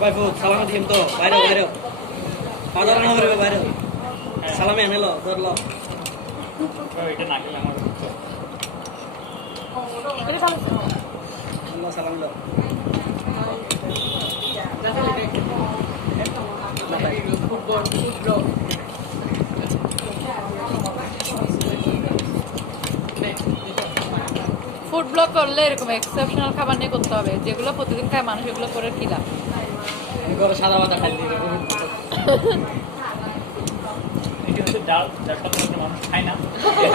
ভাই সালামত হিম তো বাইরে বাইরে সাধারণ বাইরে সালামে ফুড ব্লক করলে এরকম এক্সেপশনাল খাবার নিয়ে করতে হবে। যেগুলো প্রতিদিন খায় মানুষ এগুলো করে কিলাম সাদা বাদা খাই হচ্ছে ডাল ডালটা কোনো মানুষ খায় না।